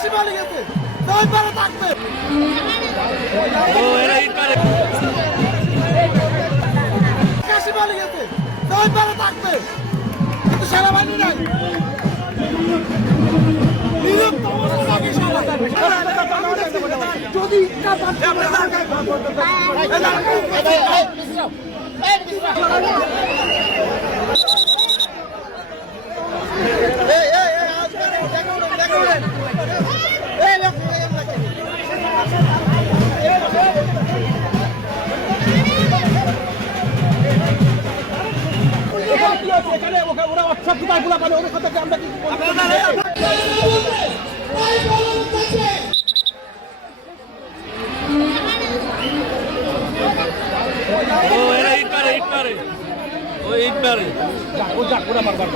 কাশি পানি গেছে তাই পারে থাকবে ও এরা ইট পারে কাশি পানি গেছে তাই পারে থাকবে কিন্তু সেনাবাহিনী নাই বিরক্ত অবস্থা লাগে যদি ওরা সব গুলা পাবে ওদের সাথে আমরা কি ও এরা ইট পারে ও ইট পারে ও যা পুরা মারবার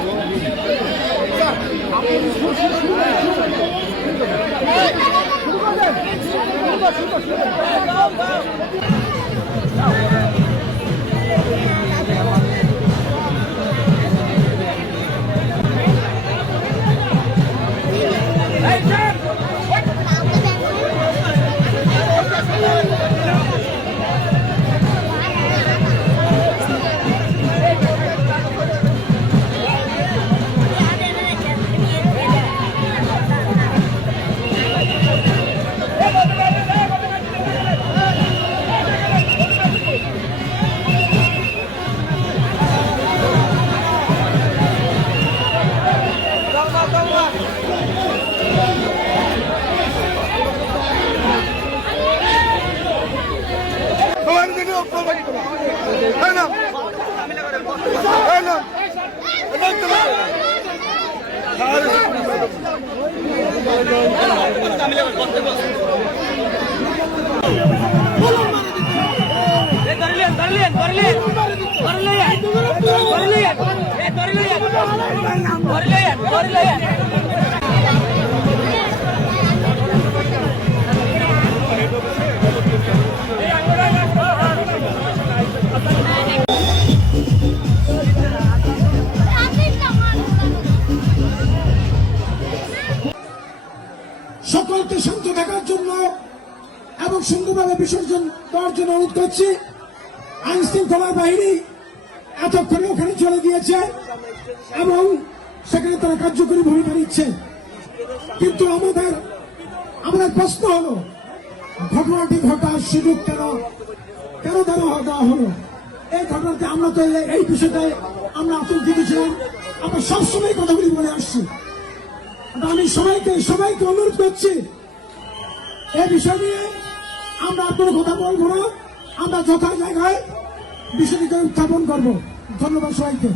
সকলকে শান্ত থাকার জন্য এবং সুন্দরভাবে বিসর্জন দেওয়ার জন্য অনুরোধ করছি। আইন শৃঙ্খলা বাহিনী এতক্ষণে ওখানে চলে গিয়েছে এবং সেখানে তারা কার্যকরী ভূমিকা নিচ্ছে, কিন্তু আমাদের প্রশ্ন হল ঘটনাটি ঘটার সুযোগ কেন দেওয়া হলো? এই ঘটনাতে আমরা তো এই বিষয়টায় আমরা আতঙ্কিত ছিলাম, আমরা সবসময় কথাগুলি বলে আসছি। আমি সবাইকে অনুরোধ করছি এই বিষয় নিয়ে আমরা আর কোনো কথা বলবো না, আমরা যথা জায়গায় বিষয়টিকে উত্থাপন করবো। ধন্যবাদ সবাইকে।